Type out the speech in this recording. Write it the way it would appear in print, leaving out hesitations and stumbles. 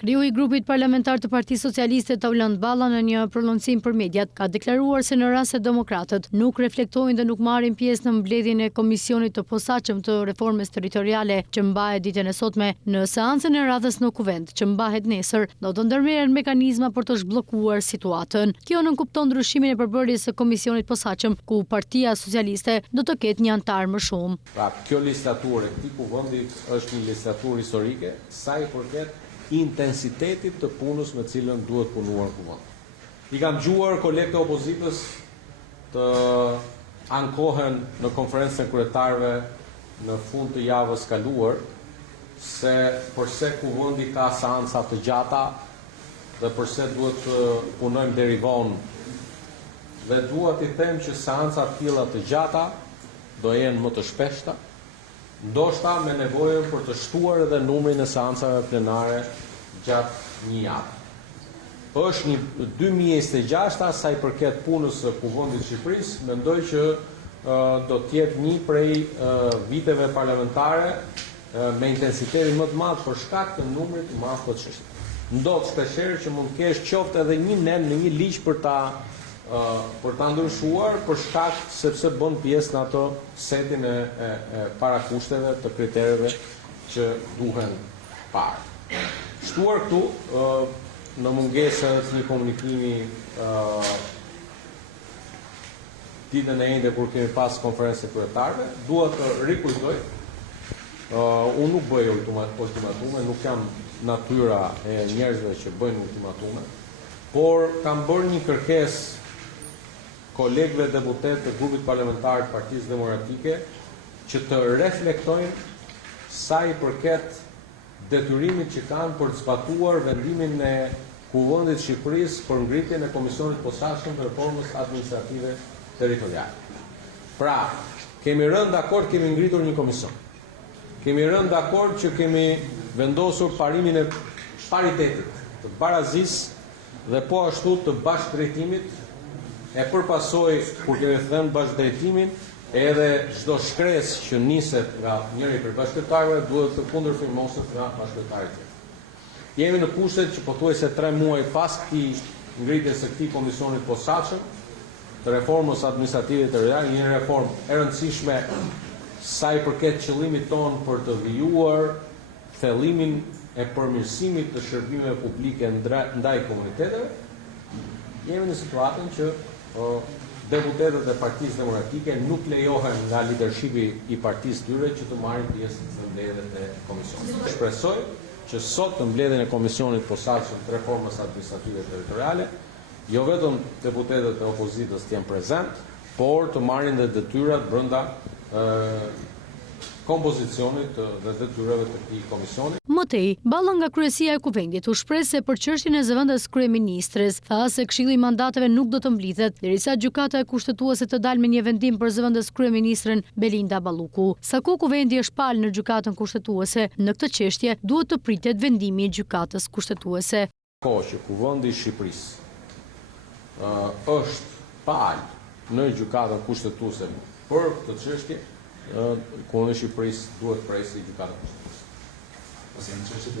Kriju i grupit parlamentar të Partisë Socialiste Tauland Balla në një prononcim për mediat ka deklaruar se në rast se demokratët nuk reflektojnë dhe nuk marrin pjesë në mbledhjen e komisionit të posaçëm të reformës territoriale që mbahet ditën e sotme në seancën e radhës në Kuvend që mbahet nesër, do të ndërmerren mekanizma për të zhbllokuar situatën. Kjo nënkupton ndryshimin e përbërjes së komisionit posaçëm ku Partia Socialiste do të ketë një antar më shumë. Pra, kjo legislaturë e këtij kuvendi është një legislaturë historike sa i përket intensitetit të punës me cilën duhet punuar kuvend. I kam dëgjuar kolegët e opozitës të ankohen në konferencën e kryetarëve në fund të javës kaluar se përse kuvendi ka seanca të gjata dhe përse duhet të punojmë deri vonë. Dhe dua t'i them që seanca të tilla të gjata do jenë më të shpeshta, ndoshta me nevojën për të shtuar edhe numrin e seancave plenare gjatë një javë. Është një 2026 sa i përket punës së Kuvendit të Shqipërisë, mendoj që do të jetë një prej viteve parlamentare me intensitetin më të madh për shkak të numrit të madh të çështjeve. Ndodh shpeshherë që mund të kesh qoftë edhe një nen në një ligj për ta ndryshuar për shkak sepse bën pjesë në ato setin e parakushteve të kritereve që duhen parë. Shtuar këtu, në mungesë të një komunikimi ditën e njëjtë kur kemi pas konferencën e kryetarëve, dua të rikujtoj, unë nuk bëj ultimatume, nuk jam natyra e njerëzve që bëjnë ultimatume, por kam bërë një kërkesë kolegëve deputet të grupit parlamentar të Partisë Demokratike që të reflektojnë sa i përket detyrimit që kanë për të zbatuar vendimin e Kuvendit të Shqipërisë për ngritjen e Komisionit Posaçëm të Reformës Administrative Territoriale. Pra, kemi rënë dakord, kemi ngritur një komision. Kemi rënë dakord që kemi vendosur parimin e paritetit, të barazisë dhe po ashtu të bashkëdrejtimit. E përpasoj, kur kemi thënë bashkëdrejtimin, edhe çdo shkresë që niset nga njëri prej bashkëtarëve duhet të kundërfirmoset nga bashkëtarët tjerë. Jemi në kushtet që pothuajse 3 muaj pas këtij ngritjes së këtij komisionit posaçëm të reformës administrative territoriale, një reformë e rëndësishme sa i përket qëllimit tonë për të vijuar thellimin e përmirësimit të shërbimeve publike ndaj komuniteteve, jemi në situatën që deputetët e Partisë Demokratike nuk lejohen nga leadershipi i partisë tyre që të marrin pjesë në mbledhjet e komisionit. Shpresoj që sot në mbledhjen e komisionit posaçëm të reformës administrative territoriale, jo vetëm deputetët e opozitës të jenë prezent, por të marrin dhe detyrat brenda kompozicionit dhe detyrave të këtij komisioni. Mëtej, Balla nga kryesia e Kuvendit u shpreh se për çështjen e zëvendjes kryeministres, tha se Këshilli i mandateve nuk do të mblidhet derisa gjykata e kushtetuese të dalë me një vendim për zëvendjes kryeministren Belinda Balluku. Sa kohë Kuvendi është palë në gjykatën kushtetuese në këtë çështje, duhet të pritet vendimi i gjykatës kushtetuese. Kohë që Kuvendi i Shqipërisë është palë në gjykatën kushtetuese për këtë çështje, Kuvendi i Shqipërisë duhet presë gjykatën kushtetuese.